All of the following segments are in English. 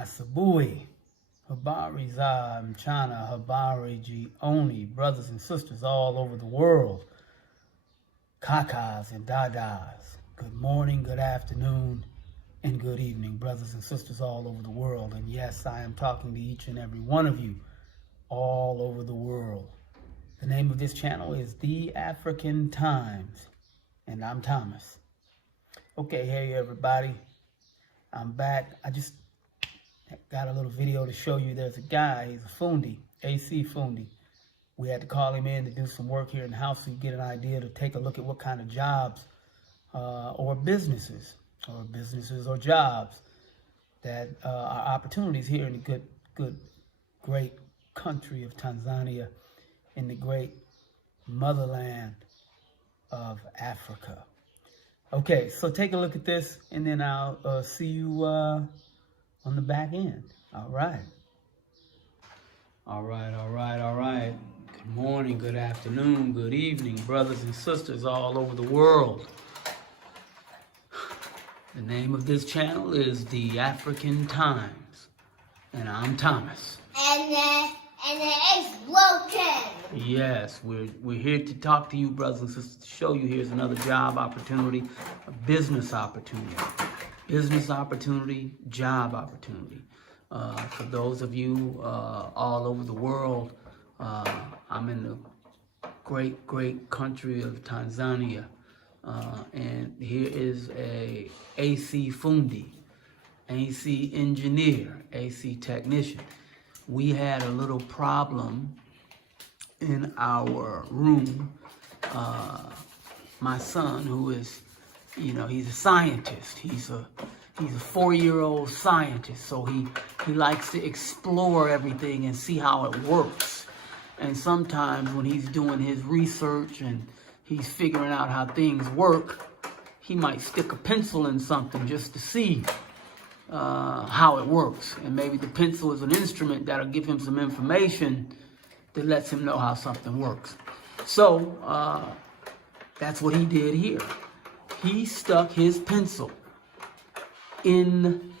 Asabui, Habari Za, Mchana, Habari Ji Oni, brothers and sisters all over the world, Kakas and Dadas, good morning, good afternoon, and good evening, brothers and sisters all over the world. And yes, I am talking to each and every one of you all over the world. The name of this channel is The African Times, and I'm Thomas. Okay, hey everybody, I'm back. I just got a little video to show you. There's a guy, he's a fundi, AC fundi. We had to call him in to do some work here in the house so you get an idea to take a look at what kind of jobs or businesses or jobs that are opportunities here in the great country of Tanzania, in the great motherland of Africa. Okay, so take a look at this, and then I'll see you on the back end. All right. All right. Good morning, good afternoon, good evening, brothers and sisters all over the world. The name of this channel is The African Times, and I'm Thomas. And it's broken. Yes, we're here to talk to you, brothers and sisters, to show you here's another job opportunity, a business opportunity. Business opportunity, job opportunity. For those of you all over the world, I'm in the great country of Tanzania. And here is a AC fundi, AC engineer, AC technician. We had a little problem in our room. My son, who is, he's a scientist. He's a 4-year-old scientist, so he likes to explore everything and see how it works. And sometimes when he's doing his research and he's figuring out how things work, he might stick a pencil in something just to see how it works. And maybe the pencil is an instrument that'll give him some information that lets him know how something works. So that's what he did here. He stuck his pencil in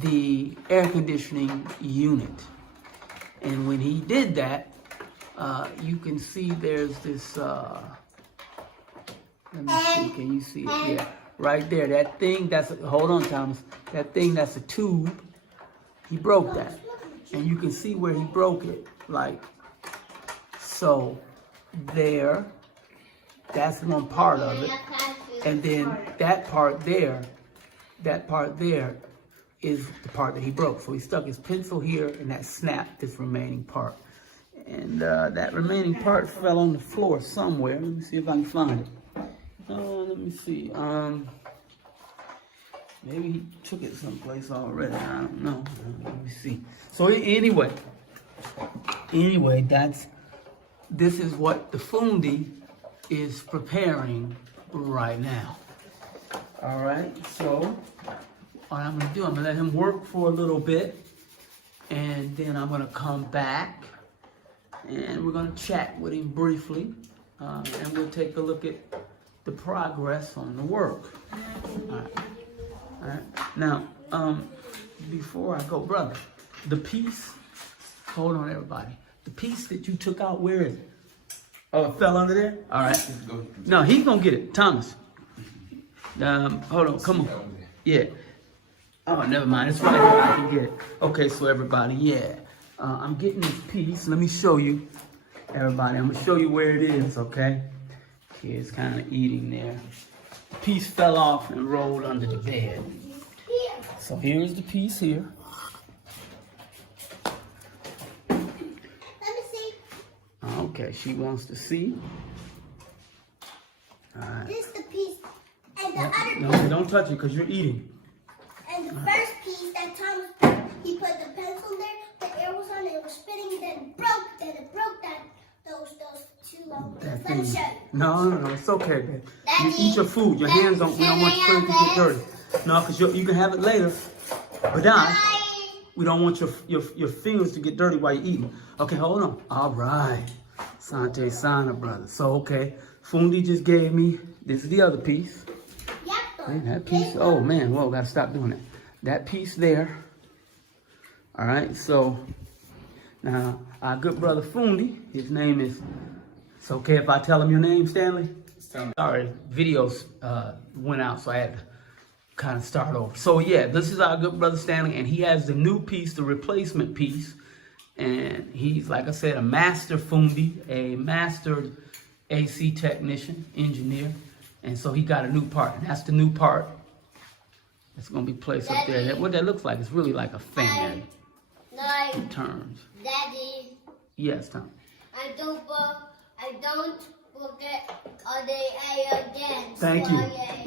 the air conditioning unit. And when he did that, you can see there's this, let me see, can you see it? Yeah, right there. That thing, hold on, Thomas. That thing, that's a tube. He broke that. And you can see where he broke it, like so. There, that's one part of it. And then that part there is the part that he broke. So he stuck his pencil here, and that snapped this remaining part. And that remaining part fell on the floor somewhere. Let me see if I can find it. Let me see. Maybe he took it someplace already. I don't know. Let me see. So anyway, this is what the fundi is preparing right now. All right. So what I'm gonna do, I'm gonna let him work for a little bit, and then I'm gonna come back and we're gonna chat with him briefly, and we'll take a look at the progress on the work. All right. Now, before I go, brother, the piece, hold on everybody, the piece that you took out, where is it? Oh, it fell under there? All right. No, he's gonna get it, Thomas. Hold on, come on. Yeah. Oh, never mind, it's right here, I can get it. Okay, so everybody, yeah. I'm getting this piece. Let me show you, everybody. I'm gonna show you where it is, okay? Kid's kind of eating there. The piece fell off and rolled under the bed. So here's the piece here. Let me see. Okay, she wants to see. All right. This is the piece, and the other piece. No, don't touch it because you're eating. And the first piece that Thomas put, he put the pencil there. The air was on it. It was spinning. Then it broke. Those two. Let me show you. No, it's okay, babe. You eat your food. Your hands don't. We don't want your fingers to get dirty. No, because you can have it later. But now, we don't want your fingers to get dirty while you're eating. Okay, hold on. All right. Sante Sana, brother. So, okay. Fundi just gave me, this is the other piece. Yep. And that piece, oh man, whoa, gotta stop doing that. That piece there All right, so now our good brother Fundi, his name is, it's okay if I tell him your name, Stanley? Sorry, videos went out, so I had to kind of start over. So yeah, this is our good brother Stanley, and he has the new piece, the replacement piece. And he's, like I said, a master Fundi, a master AC technician, engineer. And so he got a new part, and that's the new part. It's going to be placed up there. What that looks like, it's really like a fan. It turns. Daddy. Yes, Tom. I don't forget all day again. Thank you.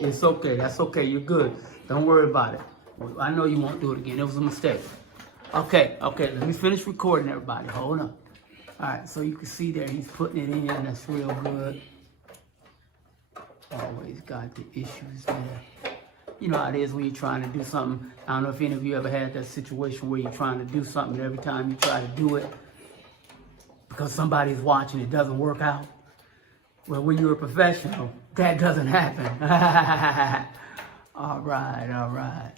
It's okay. That's okay. You're good. Don't worry about it. I know you won't do it again. It was a mistake. Okay. Let me finish recording, everybody. Hold on. All right. So you can see there, he's putting it in. That's real good. Always got the issues there. You know how it is when you're trying to do something. I don't know if any of you ever had that situation where you're trying to do something, and every time you try to do it, because somebody's watching, it doesn't work out. Well, when you're a professional, that doesn't happen. All right.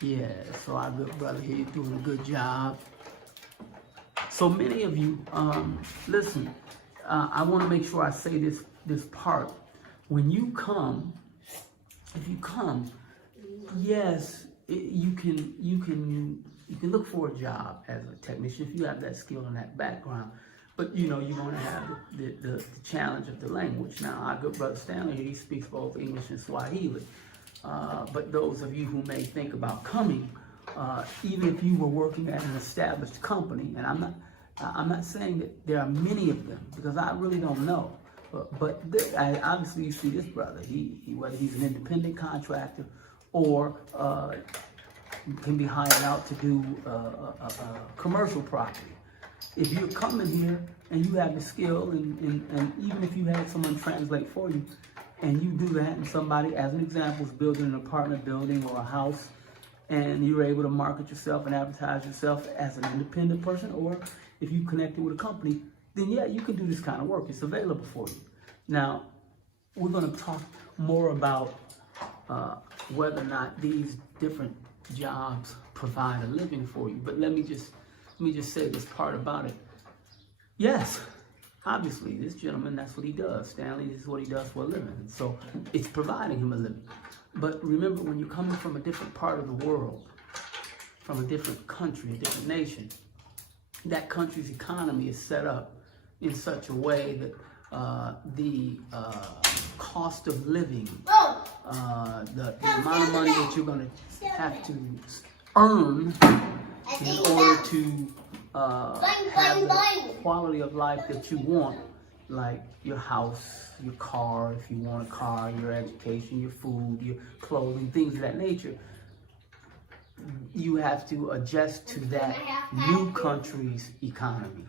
Yeah, so our good brother here is doing a good job. So many of you, listen, I want to make sure I say this part. When you come, if you come, yes, you can look for a job as a technician if you have that skill and that background. But you know, you're going to have the challenge of the language. Now, our good brother Stanley, he speaks both English and Swahili. But those of you who may think about coming, even if you were working at an established company, and I'm not saying that there are many of them, because I really don't know. But obviously you see this brother, he whether he's an independent contractor or can be hired out to do commercial property. If you're coming here and you have the skill, and even if you had someone translate for you, and you do that, and somebody, as an example, is building an apartment building or a house, and you're able to market yourself and advertise yourself as an independent person, or if you connected with a company, then yeah, you can do this kind of work. It's available for you. Now, we're going to talk more about whether or not these different jobs provide a living for you. But let me just say this part about it. Yes, obviously, this gentleman, that's what he does. Stanley, this is what he does for a living. So it's providing him a living. But remember, when you're coming from a different part of the world, from a different country, a different nation, that country's economy is set up in such a way that the cost of living, the amount of money that you're going to have to earn in order to have the quality of life that you want, like your house, your car, if you want a car, your education, your food, your clothing, things of that nature, you have to adjust to that new country's economy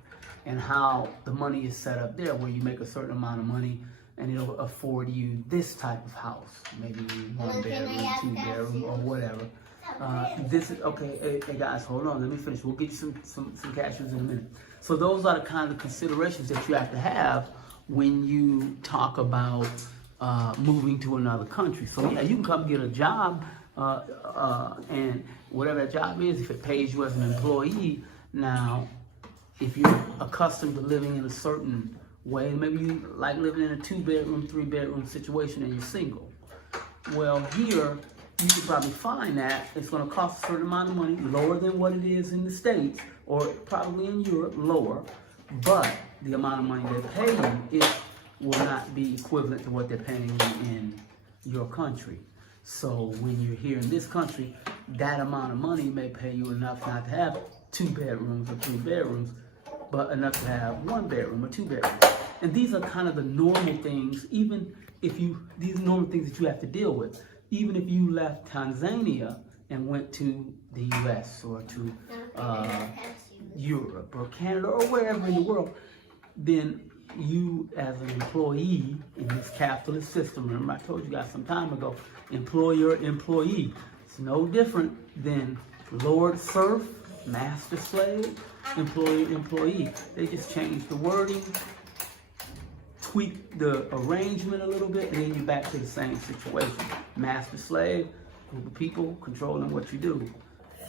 and how the money is set up there, where you make a certain amount of money and it'll afford you this type of house, maybe 1 bedroom, 2 bedroom, or whatever. This is okay. Hey guys, hold on. Let me finish. We'll get you some cashews in a minute. So those are the kind of considerations that you have to have when you talk about moving to another country. So yeah, you can come get a job, and whatever that job is, if it pays you as an employee. Now, if you're accustomed to living in a certain way, maybe you like living in a 2-bedroom, 3-bedroom situation and you're single. Well, here, you could probably find that it's going to cost a certain amount of money, lower than what it is in the States, or probably in Europe, lower, but the amount of money they pay you, it will not be equivalent to what they're paying you in your country. So when you're here in this country, that amount of money may pay you enough not to have 2 bedrooms or 3 bedrooms, but enough to have 1 bedroom or 2 bedrooms. And these are kind of the normal things, even if these are normal things that you have to deal with. Even if you left Tanzania and went to the US or to Europe or Canada or wherever in the world, then you as an employee in this capitalist system, remember I told you guys some time ago, employer, employee, it's no different than lord, serf, master, slave, employer, employee. They just changed the wording, tweak the arrangement a little bit, and then you're back to the same situation. Master, slave, group of people controlling what you do.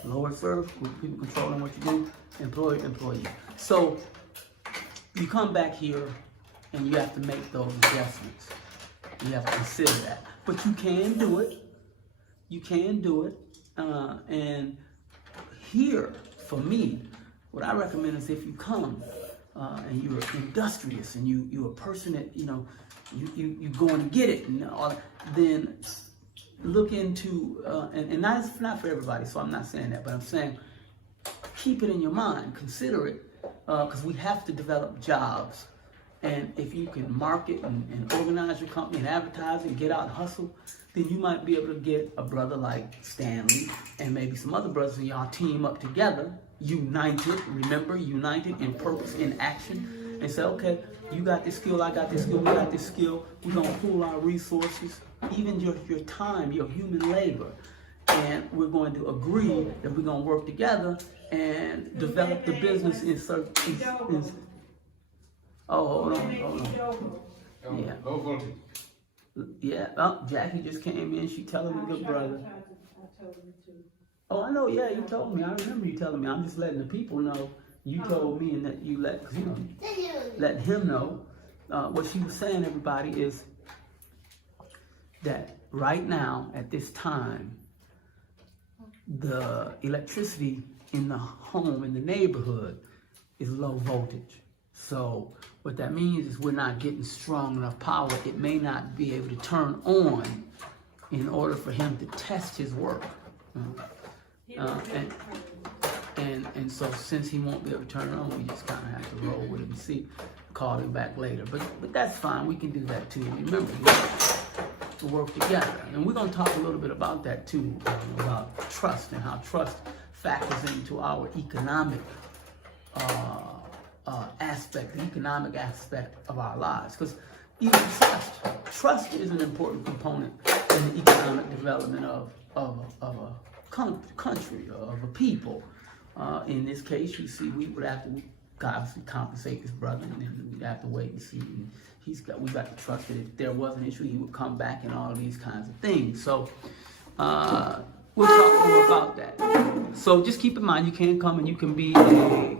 lower serve, with people controlling what you do, employer, employee. So you come back here and you have to make those adjustments. You have to consider that. But you can do it. You can do it. And here, for me, what I recommend is if you come and you're industrious and you're a person that, you going to get it, and all, then look into, and that's not for everybody, so I'm not saying that, but I'm saying keep it in your mind, consider it, because we have to develop jobs. And if you can market and organize your company and advertise and get out and hustle, then you might be able to get a brother like Stanley and maybe some other brothers, and y'all team up together, united, remember, united in purpose, in action, and say, okay, you got this skill, I got this skill, we got this skill, we're going to pool our resources, even your time, your human labor, and we're going to agree that we're going to work together and develop the business in certain... Oh, hold on. Yeah. Yeah, oh, Jackie just came in, she telling me, good brother. Oh, I know, yeah, you told me, I remember you telling me, I'm just letting the people know. You told me, and that you let him know. What she was saying, everybody, is that right now, at this time, the electricity in the home, in the neighborhood, is low voltage. So what that means is we're not getting strong enough power. It may not be able to turn on in order for him to test his work. And so since he won't be able to turn it on, we just kind of have to roll with it and see, call him back later. But that's fine, we can do that too. Remember, we have to work together. And we're going to talk a little bit about that too, about trust and how trust factors into our economic aspect, the economic aspect of our lives. Because even trust is an important component in the economic development of a country, of a people. In this case, you see, we would have to obviously compensate this brother, and then we'd have to wait and see. And we got to trust that if there was an issue, he would come back and all of these kinds of things. So we'll talk more about that. So just keep in mind, you can come and you can be a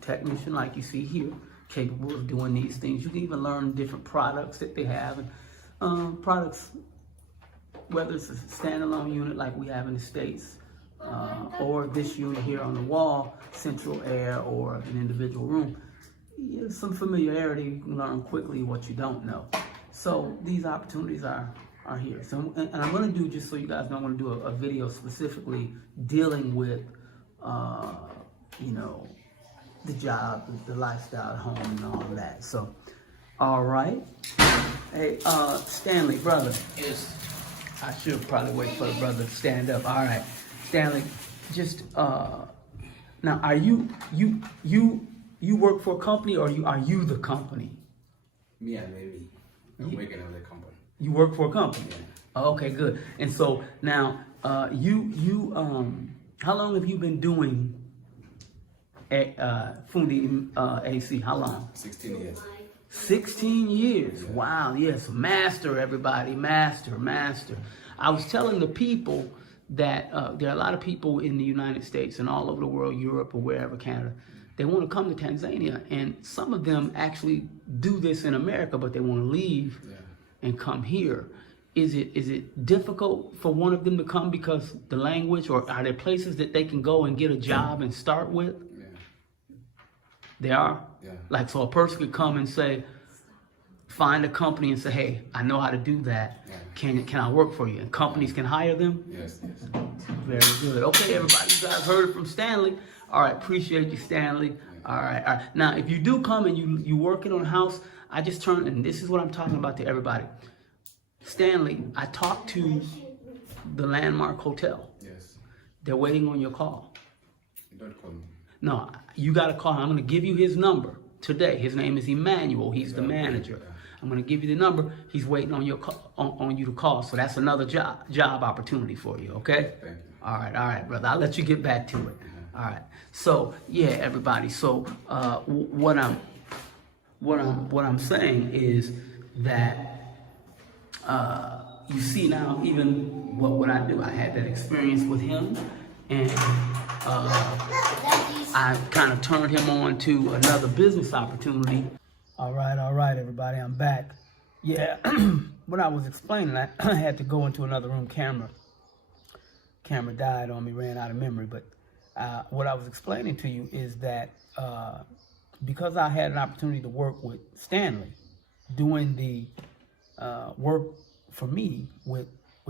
technician like you see here, capable of doing these things. You can even learn different products that they have, and products, whether it's a standalone unit like we have in the States, or this unit here on the wall, central air, or an individual room. Yeah, some familiarity, you can learn quickly what you don't know. So these opportunities are here. So, and I'm going to do, just so you guys know, I'm going to do a video specifically dealing with, the job, the lifestyle at home, and all of that. So, all right. Hey, Stanley, brother. Yes. I should probably wait for the brother to stand up. All right. Stanley, just now, are you work for a company, or are you the company? Me and maybe I'm working at the company. You work for a company. Yeah. Oh, okay, good. And so now, how long have you been doing Fundi AC? How long? 16 years. 16 years. Yeah. Wow. Yes, master, everybody, master. I was telling the people that there are a lot of people in the United States and all over the world, Europe or wherever, Canada, they want to come to Tanzania, and some of them actually do this in America, but they want to leave and come here. Is it difficult for one of them to come because the language, or are there places that they can go and get a job and start with? Yeah. They are? Yeah. Like, so a person could come and say, find a company and say, hey, I know how to do that. Yeah. Can I work for you? And companies can hire them? Yes. Very good. Okay, everybody, you guys heard it from Stanley. All right, appreciate you, Stanley. All right. Now, if you do come and you working on a house, I just turned, and this is what I'm talking about to everybody. Stanley, I talked to the Landmark Hotel. Yes. They're waiting on your call. Don't call me. No, you got to call him. I'm going to give you his number today. His name is Emmanuel. He's the manager. I'm going to give you the number. He's waiting on your on you to call. So that's another job opportunity for you. Okay. Thank you. All right, brother. I'll let you get back to it. All right. So yeah, everybody. So what I'm saying is that you see now, even what I do. I had that experience with him, and I kind of turned him on to another business opportunity. All right, everybody, I'm back. Yeah, when I was explaining, I had to go into another room. Camera died on me, ran out of memory. But what I was explaining to you is that because I had an opportunity to work with Stanley, doing the work for me with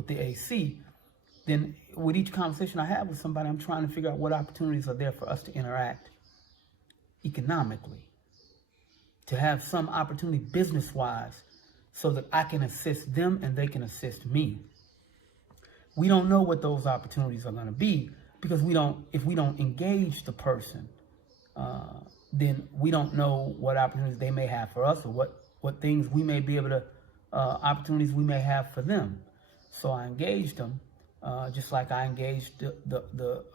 the AC, then with each conversation I have with somebody, I'm trying to figure out what opportunities are there for us to interact economically, to have some opportunity business-wise so that I can assist them and they can assist me. We don't know what those opportunities are going to be because if we don't engage the person, then we don't know what opportunities they may have for us or what things we may be able to, opportunities we may have for them. So I engaged them, just like I engaged the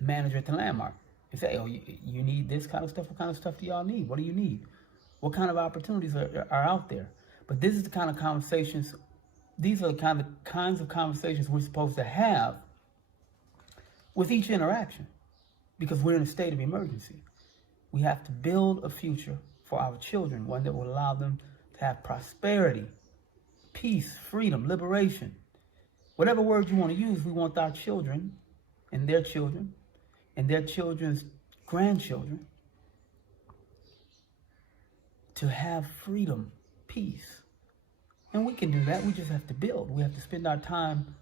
manager at the Landmark. And say, oh, you need this kind of stuff? What kind of stuff do y'all need? What do you need? What kind of opportunities are out there? But this is the kind of conversations, these are the kinds of conversations we're supposed to have with each interaction because we're in a state of emergency. We have to build a future for our children, one that will allow them to have prosperity, peace, freedom, liberation. Whatever word you want to use, we want our children and their children's grandchildren to have freedom, peace. And we can do that. We just have to build. We have to spend our time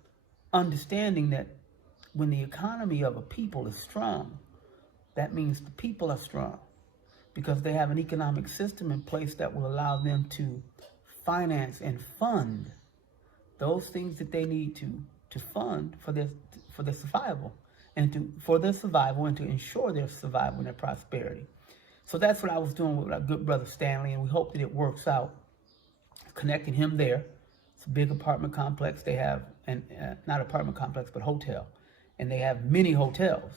understanding that when the economy of a people is strong, that means the people are strong because they have an economic system in place that will allow them to finance and fund those things that they need to fund for their survival and to ensure their survival and their prosperity. So that's what I was doing with our good brother Stanley, and we hope that it works out. Connecting him there. It's a big apartment complex. They have, not apartment complex, but hotel, and they have many hotels.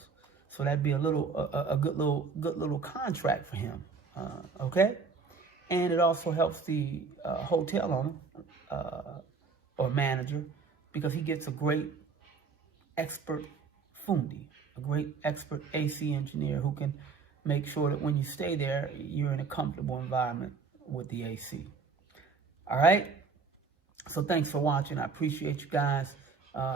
So that'd be a good little contract for him. Okay, and it also helps the hotel owner or manager because he gets a great expert fundi, a great expert AC engineer who can make sure that when you stay there, you're in a comfortable environment with the AC. All right? So thanks for watching. I appreciate you guys.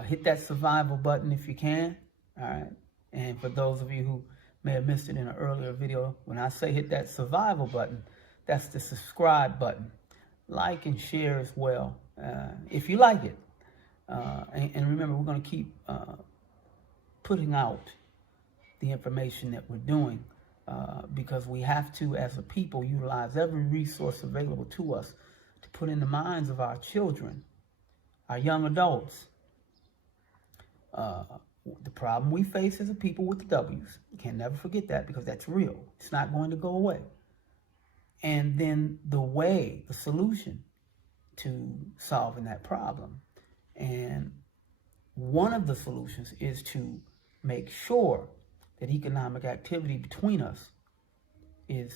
Hit that survival button if you can. All right? And for those of you who may have missed it in an earlier video, when I say hit that survival button, that's the subscribe button. Like and share as well, if you like it. And remember, we're going to keep putting out the information that we're doing because we have to, as a people, utilize every resource available to us to put in the minds of our children, our young adults, the problem we face as a people with the W's. You can never forget that because that's real. It's not going to go away. And then the solution to solving that problem. And one of the solutions is to make sure that economic activity between us is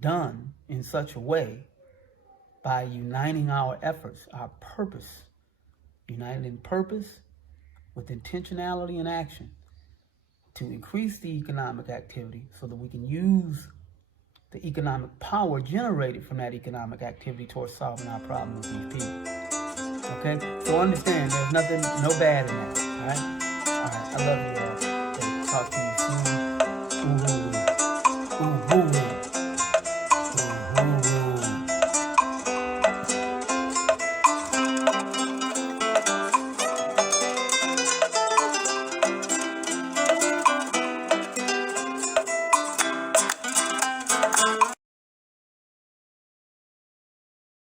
done in such a way by uniting our efforts, our purpose, united in purpose with intentionality and action to increase the economic activity so that we can use the economic power generated from that economic activity towards solving our problem with these people. Okay? So understand, there's no bad in that. All right? All right. I love you all. Okay, talk to you soon.